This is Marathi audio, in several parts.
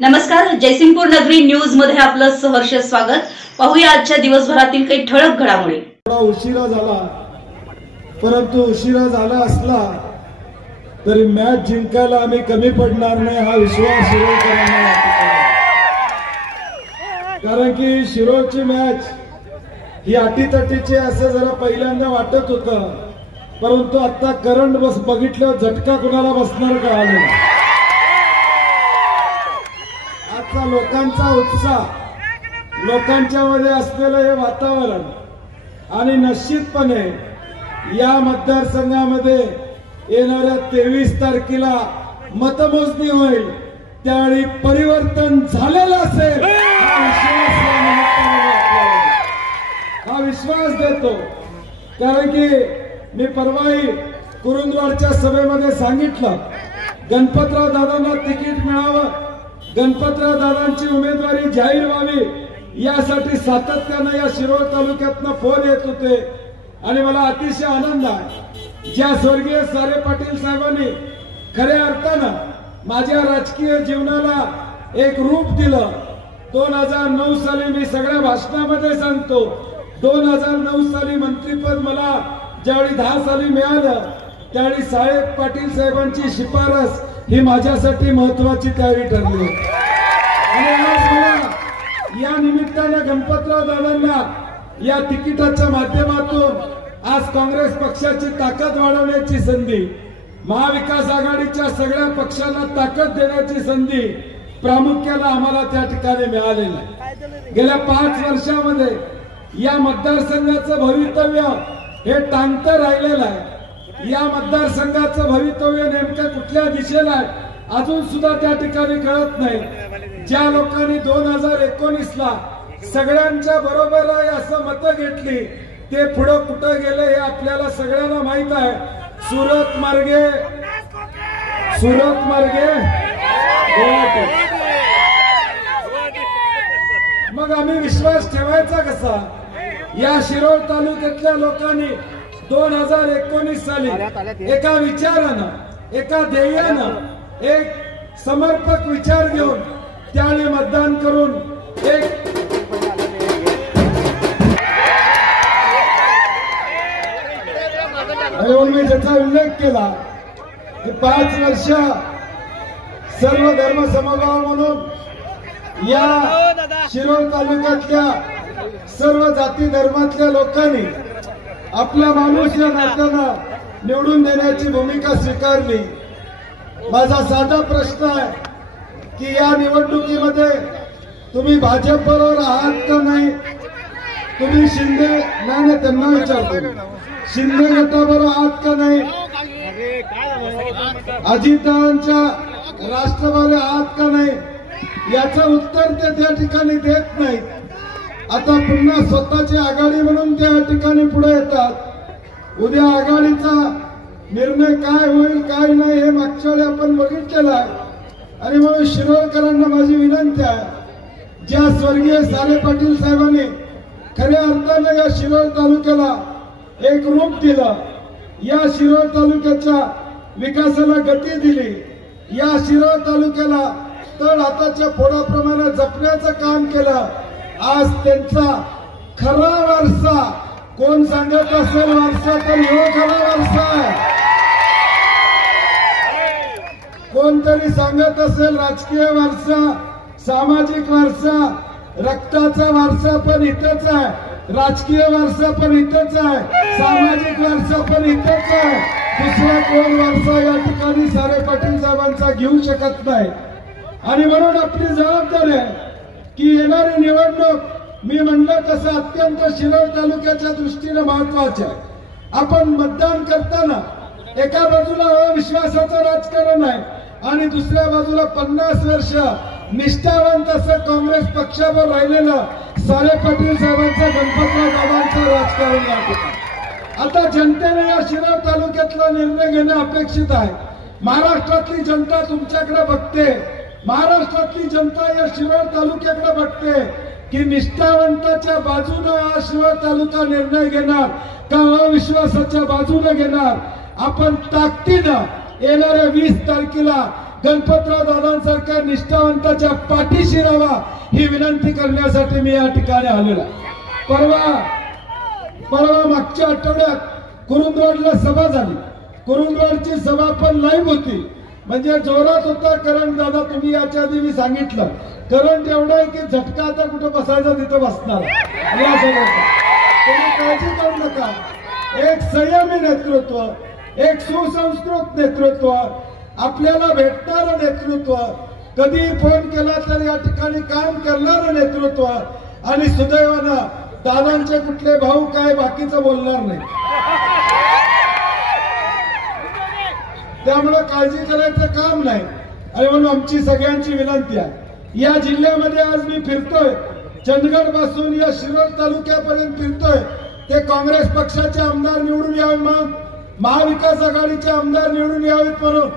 नमस्कार, जयसिंगपूर नगरी न्यूज मध्ये आपलं सहर्ष स्वागत। पाहूया आजच्या दिवसभरातील काही ठळक घडामोडी। थोडा उशिरा झाला, परंतु उशिरा झाला असला तरी मॅच जिंकायला आम्ही कमी पडणार नाही हा विश्वास शिरोळकरांना वाटतो। कारण की शिरोळची मॅच ही अटीतटीची असं जरा पहिल्यांदा वाटत होतं, परंतु आता करंट बघितल्यावर झटका कुणाला बसणार कळालं। आजचा लोकांचा उत्साह, लोकांच्या मध्ये असलेलं हे वातावरण आणि निश्चितपणे या मतदारसंघामध्ये येणाऱ्या 23 तारखेला मतमोजणी होईल, त्यावेळी परिवर्तन झालेलं असेल हा विश्वास देतो। कारण की मी परवाही कुरुंदवाडच्या सभेमध्ये सांगितलं, गणपतराव दादांना तिकीट मिळावं, गणपतराव दादांची उमेदवारी जाहीर व्हावी यासाठी सातत्याने या शिरोळ तालुक्यातनं फोन येत होते आणि मला अतिशय आनंद आहे। ज्या स्वर्गीय सारे पाटील साहेबांनी खऱ्या अर्थानं माझ्या राजकीय जीवनाला एक रूप दिलं। 2009 साली मी सगळ्या भाषणामध्ये सांगतो, 2009 साली मंत्रीपद मला ज्यावेळी 10 साली मिळालं, त्यावेळी साहेब पाटील साहेबांची शिफारस ही माझ्यासाठी महत्वाची त्यावेळी ठरली। आणि आज मला या निमित्ताने गणपतराव दादांना या तिकिटाच्या माध्यमातून आज काँग्रेस पक्षाची ताकद वाढवण्याची संधी, महाविकास आघाडीच्या सगळ्या पक्षांना ताकद देण्याची संधी प्रामुख्याने आम्हाला त्या ठिकाणी मिळालेली आहे। गेल्या 5 वर्षामध्ये या मतदारसंघाचं भवितव्य हे टांगतं राहिलेलं आहे। या मतदारसंघाचं भवितव्य नेमकं कुठल्या दिशेला आहे अजून सुद्धा त्या ठिकाणी कळत नाही। ज्या लोकांनी 2019ला सगळ्यांच्या बरोबर आहे असं मतं घेतली, ते पुढे कुठं गेले हे आपल्याला सगळ्यांना माहित आहे। सुरत मार्गे मग आम्ही विश्वास ठेवायचा कसा? या शिरोळ तालुक्यातल्या लोकांनी 2019 साली एका विचारानं, एका ध्येयानं, एक समर्पक विचार घेऊन त्यावेळी मतदान करून मी ज्याचा उल्लेख केला की 5 वर्ष सर्व धर्म समभाव म्हणून या शिरोळ तालुक्यातल्या सर्व जाती धर्मातल्या लोकांनी आपला माणूस या नात्यानं निवडून देण्याची भूमिका स्वीकारली। माझा साधा प्रश्न आहे की या निवडणुकीमध्ये तुम्ही भाजप बरोबर आहात का नाही? तुम्ही शिंदे नाही त्यांना विचारतो, शिंदे गटाबरोबर आहात का नाही? अजितदादांच्या राष्ट्रवादी आहात का नाही? याचं उत्तर ते त्या ठिकाणी देत नाहीत। आता पुन्हा स्वतःची आघाडी म्हणून त्या ठिकाणी पुढे येतात। उद्या आघाडीचा निर्णय काय होईल काय नाही हे मागच्या वेळी आपण बघितलेलं आहे। आणि म्हणून शिरोळकरांना माझी विनंती आहे, ज्या स्वर्गीय सारे पाटील साहेबांनी खऱ्या अर्थाने या शिरोळ तालुक्याला एक रूप दिलं, या शिरोळ तालुक्याच्या विकासाला गती दिली, या शिरोळ तालुक्याला तळ हाताच्या फोडाप्रमाणे जपण्याचं काम केलं, आज त्यांचा खरा वारसा कोण सांगत असेल वारसा तर ह्यो खरा वारसा आहे। कोणतरी सांगत असेल राजकीय वारसा, सामाजिक वारसा, रक्ताचा वारसा पण इथंच आहे, राजकीय वारसा पण इथंच आहे, सामाजिक वारसा पण इथंच आहे। दुसरा कोण वारसा या ठिकाणी सारे पाटील साहेबांचा घेऊ शकत नाही। आणि म्हणून आपली जबाबदारी आहे की येणारी निवडणूक मी म्हणलं तसं अत्यंत शिरोळ तालुक्याच्या दृष्टीने महत्वाचे आहे। आपण मतदान करताना एका बाजूला अविश्वासाचं राजकारण आहे आणि दुसऱ्या बाजूला 50 वर्ष निष्ठावंत असं काँग्रेस पक्षावर राहिलेलं सारे पाटील साहेबांचं, गणपतराव दादांचं राजकारण आहे। आता जनतेने या शिरोळ तालुक्यातला निर्णय घेणं अपेक्षित आहे। महाराष्ट्रातली जनता तुमच्याकडे बघते, महाराष्ट्रातली जनता या शिरोळ तालुक्याकडे बघते की निष्ठावंताच्या बाजूने हा शिरोळ तालुका निर्णय घेणार का अविश्वासाच्या बाजूने घेणार। आपण ताकदीनं येणाऱ्या 20 तारखेला गणपतराव दादांसारख्या निष्ठावंताच्या पाठीशी राहावा ही विनंती करण्यासाठी मी या ठिकाणी आलेला. परवा मागच्या आठवड्यात कुरुंदवाडला सभा झाली. कुरुंदवाडची सभा पण लाईव्ह होती, म्हणजे जोरात होता करंट. दादा तुम्ही याच्या आधी मी सांगितलं करंट एवढा आहे की झटका आता कुठं बसायचा तिथं बसणार. तुम्ही काळजी करू नका. एक संयमी नेतृत्व, एक सुसंस्कृत नेतृत्व, आपल्याला भेटणारं नेतृत्व, कधी फोन केला तर या ठिकाणी काम करणारं नेतृत्व, आणि सुदैवानं दादांचे कुठले भाऊ काय बाकीचं बोलणार नाही. त्यामुळे काळजी करायचं काम नाही. आणि म्हणून आमची सगळ्यांची विनंती आहे, या जिल्ह्यामध्ये आज मी फिरतोय, चंदगड पासून या शिरोळ तालुक्यापर्यंत फिरतोय, ते काँग्रेस पक्षाचे आमदार निवडून यावे म्हणून, महाविकास आघाडीचे आमदार निवडून यावेत म्हणून.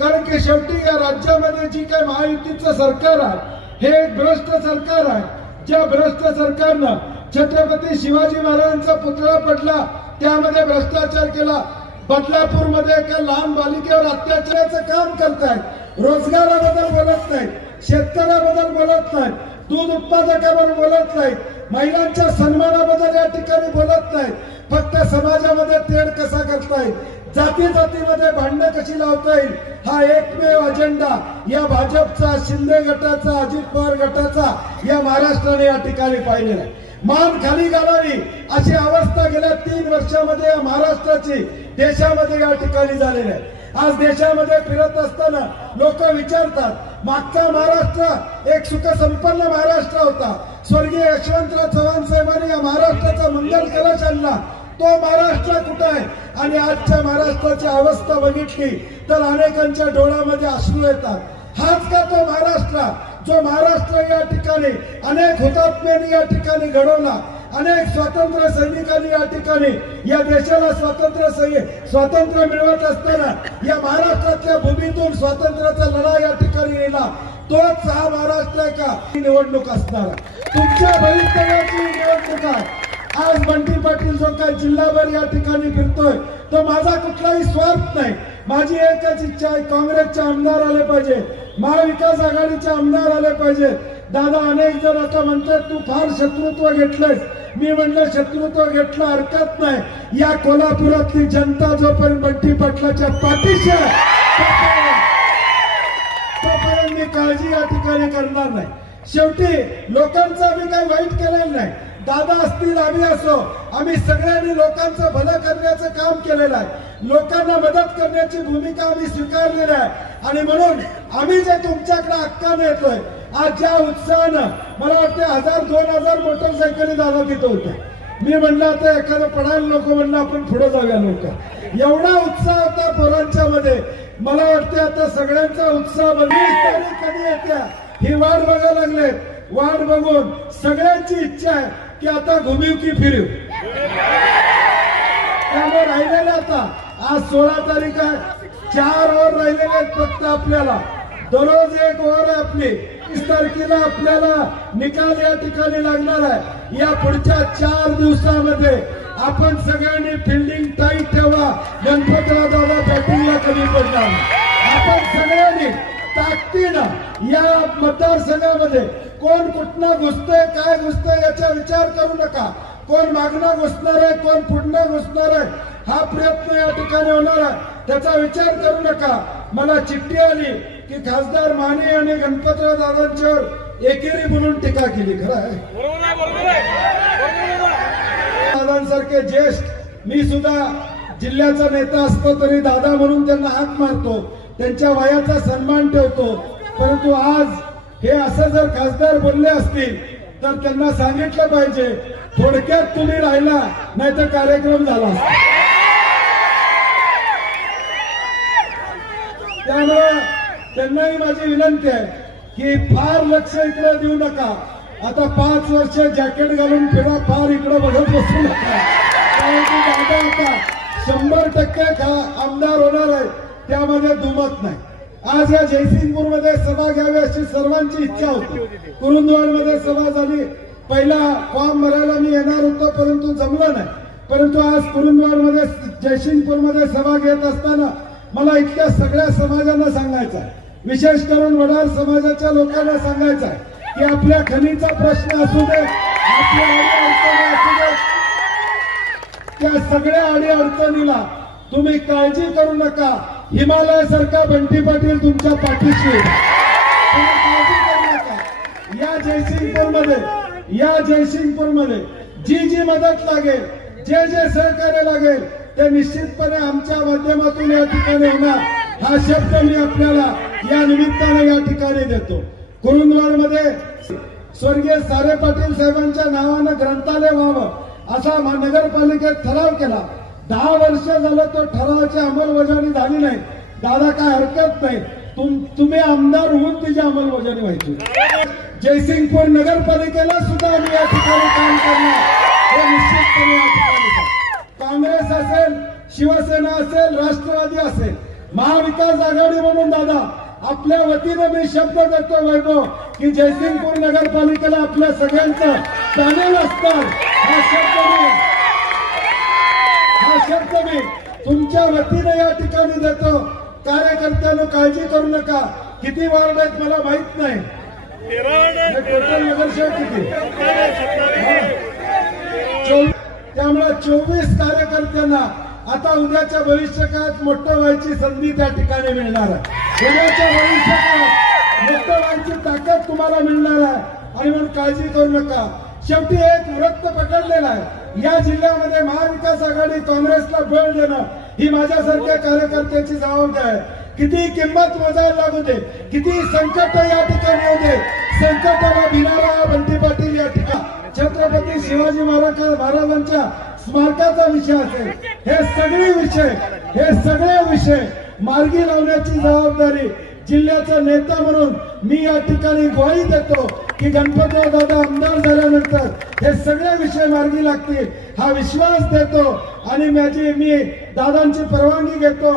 कारण की शेवटी या राज्यामध्ये जी काही महायुतीचं सरकार आहे हे एक भ्रष्ट सरकार आहे. ज्या भ्रष्ट सरकारनं छत्रपती शिवाजी महाराजांचा पुतळा पडला त्यामध्ये भ्रष्टाचार केला, बदलापूरमध्ये एका लहान बालिकेवर अत्याचाराचं काम करतायत, रोजगाराबद्दल बोलत नाहीत, शेतकऱ्याबद्दल बोलत नाहीत, दूध उत्पादकाबद्दल बोलत नाहीत, महिलांच्या सन्मानाबद्दल या ठिकाणी बोलत नाहीत, फक्त समाजामध्ये तेढ कसा करता येईल, जाती जातीमध्ये भांडणं कशी लावता येईल, हा एकमेव अजेंडा या भाजपचा, शिंदे गटाचा, अजित पवार गटाचा या महाराष्ट्राने या ठिकाणी पाहिलेला आहे. मान खाली घालावी अशी अवस्था गेल्या 3 वर्षामध्ये या महाराष्ट्राची देशामध्ये या ठिकाणी झालेली आहे. आज देशामध्ये फिरत असताना लोक विचारतात, मागचा महाराष्ट्र एक सुखसंपन्न महाराष्ट्र होता, स्वर्गीय यशवंतराव चव्हाण साहेबांनी या महाराष्ट्राचा मंगल कलश आणला, तो महाराष्ट्र कुठं आहे? आणि आजच्या महाराष्ट्राची अवस्था बघितली तर अनेकांच्या डोळ्यामध्ये अश्रू येतात. हाच का तो महाराष्ट्र जो महाराष्ट्र या ठिकाणी अनेक हुतात्म्यांनी या ठिकाणी घडवला, अनेक स्वातंत्र्य सैनिकांनी या ठिकाणी या देशाला स्वातंत्र्य मिळवत असताना या महाराष्ट्रातल्या भूमीतून स्वातंत्र्याचा लढा या ठिकाणी नेला, तोच हा महाराष्ट्र आहे का? निवडणूक असणार तुमच्या भवितव्याची निवडणूक आहे. आज बंटी पाटील जो काय जिल्हाभर या ठिकाणी फिरतोय तो माझा कुठलाही स्वार्थ नाही. माझी एकच इच्छा आहे, काँग्रेसचे आमदार आले पाहिजे, महाविकास आघाडीचे आमदार आले पाहिजे. दादा अनेक जण आता म्हणतात तू फार शत्रुत्व घेतलंयस. मी म्हणलं शत्रुत्व घेतलं हरकत नाही, या कोल्हापुरातली जनता जोपर्यंत बंटी पाटलाच्या पाठीशी तोपर्यंत मी काळजी या ठिकाणी करणार नाही. शेवटी लोकांचं आम्ही काही वाईट केलेलं नाही. दादा असतील, आम्ही असो, आम्ही सगळ्यांनी लोकांचं भलं करण्याचं काम केलेलं आहे. लोकांना मदत करण्याची भूमिका आम्ही स्वीकारलेली आहे. आणि म्हणून आम्ही जे तुमच्याकडे हक्काने येतोय, आज ज्या उत्साहानं, मला वाटतं 1000-2000 मोटरसायकली दादा तिथं होत्या. मी म्हणलं आता एखादं पडायला नको, म्हणलं आपण पुढे जाऊया लोक. एवढा उत्साह होता पोरांच्या मध्ये. मला वाटतं आता सगळ्यांचा उत्साह 20 तारीख कधी येत्या ही वाट बघायला लागले. वाट बघून सगळ्यांची इच्छा आहे की आता घुमीव की फिरू. त्यामुळे राहिलेलं आता आज 16 तारीख आहे, 4 ओव्हर राहिलेले आहेत फक्त. आपल्याला दररोज 1 ओव्हर आहे आपली. 30 तारखेला आपल्याला निकाल या ठिकाणी लागणार आहे. या पुढच्या 4 दिवसामध्ये आपण सगळ्यांनी फिल्डिंग टाईट ठेवा. गणपतराव दादा बॅटिंगला कमी पडणार. आपण सगळ्यांनी ताकदीनं या मतदारसंघामध्ये कोण कुठनं घुसतंय, काय घुसतंय याचा विचार करू नका. कोण मागणं घुसणार आहे, कोण पुढनं घुसणार आहे, हा प्रयत्न या ठिकाणी होणार आहे. त्याचा विचार करू नका. मला चिठ्ठी आली की खासदार माने आणि गणपतराव दादांच्यावर एकेरी म्हणून टीका केली. खरं आहे, दादांसारखे ज्येष्ठ, मी सुद्धा जिल्ह्याचा नेता असतो तरी दादा म्हणून त्यांना हाक मारतो, त्यांच्या वयाचा सन्मान ठेवतो. परंतु आज हे असं जर खासदार बोलले असतील तर त्यांना सांगितलं पाहिजे, थोडक्यात तुम्ही राहिला नाही तर कार्यक्रम झाला असता. त्यामुळे त्यांनाही माझी विनंती आहे की फार लक्ष इकडे देऊ नका. आता 5 वर्ष जॅकेट घालून फिरा, फार इकडे बघत बसू नका. कारण की दादा आता 100% आमदार होणार आहे, त्यामध्ये दुमत नाही. आज या जयसिंगपूरमध्ये सभा घ्यावी अशी सर्वांची इच्छा होती. कुरुंदवाडमध्ये सभा झाली, पहिला फॉर्म भरायला मी येणार होतो परंतु जमलं नाही. परंतु आज कुरुंदवाडमध्ये जयसिंगपूरमध्ये सभा घेत असताना मला इथल्या सगळ्या समाजांना सांगायचं, विशेष करून वडार समाजाच्या लोकांना सांगायचं आहे की आपल्या खनीचा प्रश्न असू दे, आपल्या अडीअडचणी असू दे, त्या सगळ्या अडीअडचणीला तुम्ही काळजी करू नका. हिमालयासारखा बंटी पाटील तुमच्या पाठीशी आहे. तुम्ही काळजी करू नका. या जयसिंगपूरमध्ये जी मदत लागेल, जे सहकार्य लागेल ते निश्चितपणे आमच्या माध्यमातून या ठिकाणी होणार. हा शब्द मी आपल्याला या निमित्ताने या ठिकाणी देतो. कुरुंदवाडमध्ये स्वर्गीय सारे पाटील साहेबांच्या नावानं ग्रंथालय व्हावं असा नगरपालिकेत ठराव केला. 10 वर्ष झालं तो ठरावाची अंमलबजावणी झाली नाही. दादा काय हरकत नाही, तुम्ही आमदार होऊन त्याची अंमलबजावणी व्हायची. जयसिंगपूर नगरपालिकेला सुद्धा आम्ही या ठिकाणी काम करणार हे निश्चितपणे या ठिकाणी. काँग्रेस असेल, शिवसेना असेल, राष्ट्रवादी असेल, महाविकास आघाडी म्हणून दादा आपल्या वतीने मी शब्द देतो वैभव की जयसिंगपूर नगरपालिकेला आपल्या सगळ्यांचं पॅनल असणार. हा शब्द मी तुमच्या वतीने या ठिकाणी देतो. कार्यकर्त्यांनो काळजी करू नका. किती वार्ड आहेत मला माहित नाही, टोटल नगरसेवक किती, त्यामुळे 24 कार्यकर्त्यांना आता उद्याच्या भविष्यकाळात मोठं व्हायची संधी त्या ठिकाणी मिळणार आहे. उद्याच्या भविष्यकाळात मोठं व्हायची ताकद तुम्हाला मिळणार आहे आणि म्हणून काळजी करू नका. शेवटी एक वृत्त पकडलेलं आहे, या जिल्ह्यामध्ये महाविकास आघाडी काँग्रेसला बळ देणं ही माझ्यासारख्या कार्यकर्त्याची जबाबदारी आहे. किती किंमत मोजायला लागू दे, किती संकट या ठिकाणी येऊ दे, संकटाला भिणारा बंटी पाटील या ठिकाणी. छत्रपती शिवाजी महाराजांच्या स्मारकाचा विषय असेल, हे सगळे विषय मार्गी लावण्याची जबाबदारी जिल्ह्याचा नेता म्हणून मी या ठिकाणी ग्वाही देतो की गणपतराव दादा आमदार झाल्यानंतर हे सगळे विषय मार्गी लागतील हा विश्वास देतो. आणि मी दादांची परवानगी घेतो.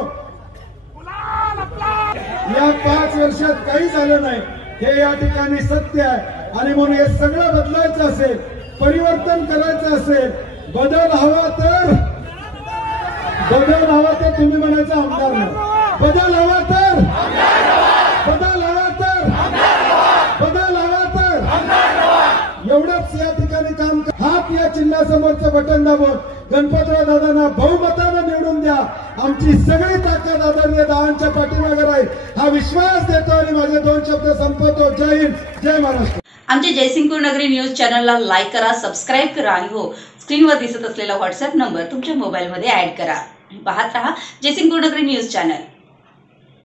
या 5 वर्षात काही झालं नाही हे या ठिकाणी सत्य आहे. आणि म्हणून हे सगळं बदलायचं असेल, परिवर्तन करायचं असेल, बदल हवा तर तुम्ही म्हणायचं आमदार नाही, बदल हवा तर एवढंच या ठिकाणी काम. हात या चिन्हासमोरचं बटन दाबून गणपतराव दादांना बहुमतानं निवडून द्या. आमची सगळी ताकद आदरणीय दादांच्या पाठीमागे राहील हा विश्वास देतो आणि माझे 2 शब्द संपवतो. जय हिंद, जय महाराष्ट्र. आमच्या जयसिंगपूर नगरी न्यूज चॅनलला लाईक करा, सबस्क्राईब करा आणि हो, स्क्रीनवर दिसत असलेला व्हॉट्सअप नंबर तुमच्या मोबाईलमध्ये ऍड करा. पाहत रहा जयसिंगपूर नगरी न्यूज चॅनल.